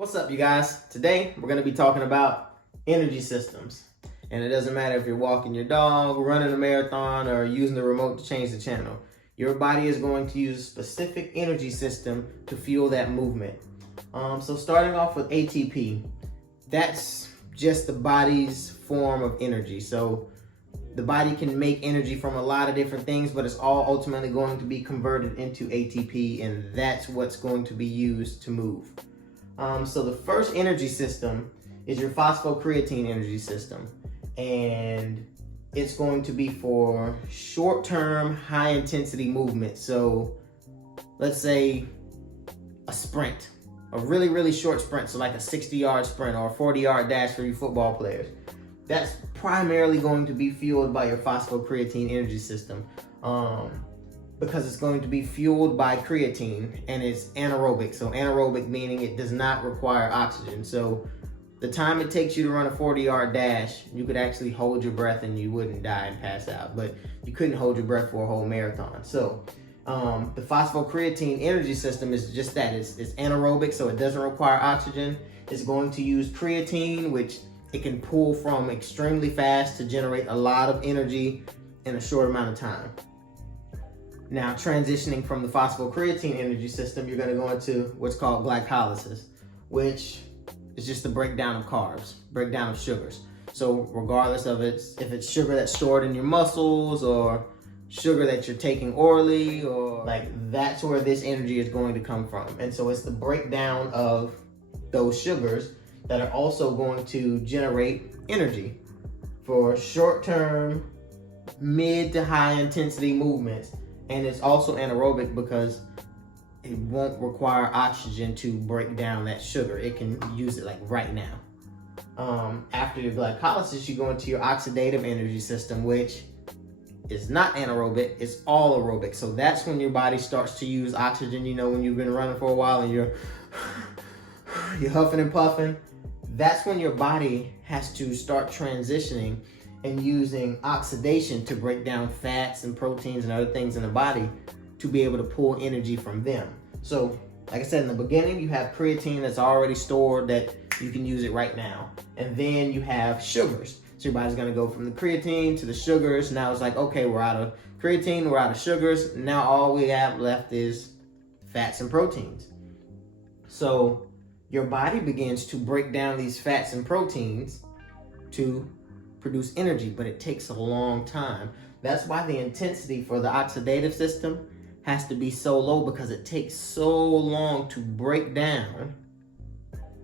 What's up, you guys? Today, we're going to be talking about energy systems. And it doesn't matter if you're walking your dog, running a marathon, or using the remote to change the channel. Your body is going to use a specific energy system to fuel that movement. So starting off with ATP, that's just the body's form of energy. So the body can make energy from a lot of different things, but it's all ultimately going to be converted into ATP, and that's what's going to be used to move. So the first energy system is your phosphocreatine energy system, and it's going to be for short-term, high-intensity movement. So let's say a sprint, a really short sprint, so like a 60-yard sprint or a 40-yard dash for you football players. That's primarily going to be fueled by your phosphocreatine energy system. Because it's going to be fueled by creatine, and it's anaerobic. So anaerobic meaning it does not require oxygen. So the time it takes you to run a 40-yard dash, you could actually hold your breath and you wouldn't die and pass out, but you couldn't hold your breath for a whole marathon. So the phosphocreatine energy system is just that. It's anaerobic, so it doesn't require oxygen. It's going to use creatine, which it can pull from extremely fast to generate a lot of energy in a short amount of time. Now, transitioning from the phosphocreatine energy system, you're going to go into what's called glycolysis, which is just the breakdown of carbs, breakdown of sugars. So regardless of if it's sugar that's stored in your muscles or sugar that you're taking orally, or that's where this energy is going to come from. And so it's the breakdown of those sugars that are also going to generate energy for short-term, mid to high intensity movements. And it's also anaerobic because it won't require oxygen to break down that sugar. It can use it like right now. After your glycolysis, you go into your oxidative energy system, which is not anaerobic, it's all aerobic. So that's when your body starts to use oxygen. You know, when you've been running for a while and you're huffing and puffing, that's when your body has to start transitioning and using oxidation to break down fats and proteins and other things in the body to be able to pull energy from them. So, like I said in the beginning, you have creatine that's already stored that you can use it right now. And then you have sugars. So your body's gonna go from the creatine to the sugars. Now it's like, okay, we're out of creatine, we're out of sugars. Now all we have left is fats and proteins. So your body begins to break down these fats and proteins to produce energy, but it takes a long time. That's why the intensity for the oxidative system has to be so low, because it takes so long to break down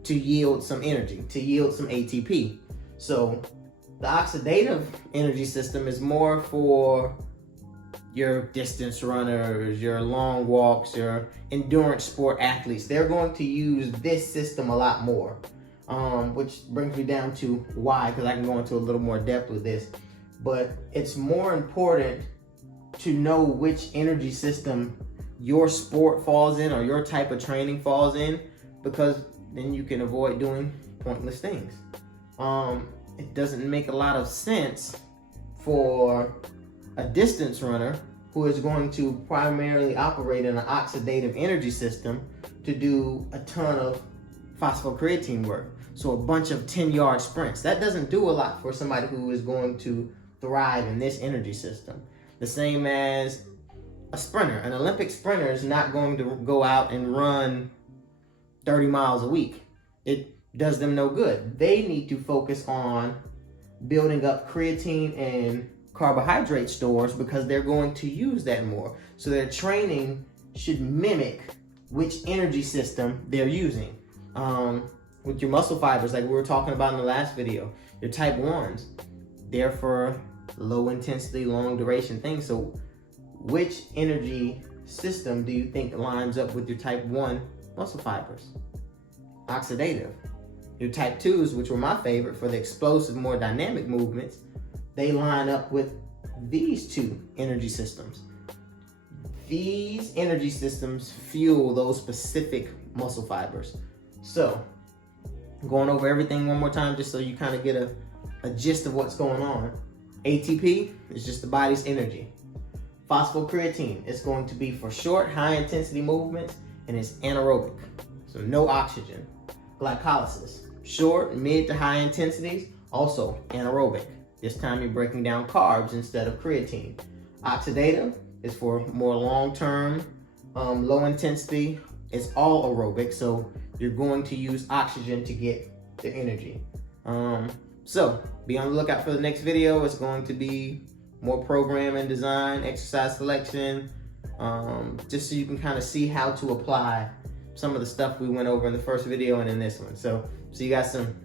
to yield some energy, to yield some ATP. So the oxidative energy system is more for your distance runners, your long walks, your endurance sport athletes. They're going to use this system a lot more. Which brings me down to why, because I can go into a little more depth with this. But it's more important to know which energy system your sport falls in or your type of training falls in, because then you can avoid doing pointless things. It doesn't make a lot of sense for a distance runner who is going to primarily operate in an oxidative energy system to do a ton of phosphocreatine work. So a bunch of 10-yard sprints. That doesn't do a lot for somebody who is going to thrive in this energy system. The same as a sprinter. An Olympic sprinter is not going to go out and run 30 miles a week. It does them no good. They need to focus on building up creatine and carbohydrate stores, because they're going to use that more. So their training should mimic which energy system they're using. With your muscle fibers, like we were talking about in the last video, your type 1s, they're for low intensity, long duration things. So which energy system do you think lines up with your type 1 muscle fibers? Oxidative. Your type 2s, which were my favorite for the explosive, more dynamic movements, they line up with these two energy systems. These energy systems fuel those specific muscle fibers. So, going over everything one more time just so you kind of get a gist of what's going on. ATP is just the body's energy. Phosphocreatine is going to be for short, high intensity movements, and it's anaerobic, so no oxygen. glycolysis. Short, mid to high intensities, also anaerobic. This time you're breaking down carbs instead of creatine. Oxidative is for more long-term, low intensity. It's all aerobic, so you're going to use oxygen to get the energy. So be on the lookout for the next video. It's going to be more program and design, exercise selection, just so you can kind of see how to apply some of the stuff we went over in the first video and in this one. So see you guys soon.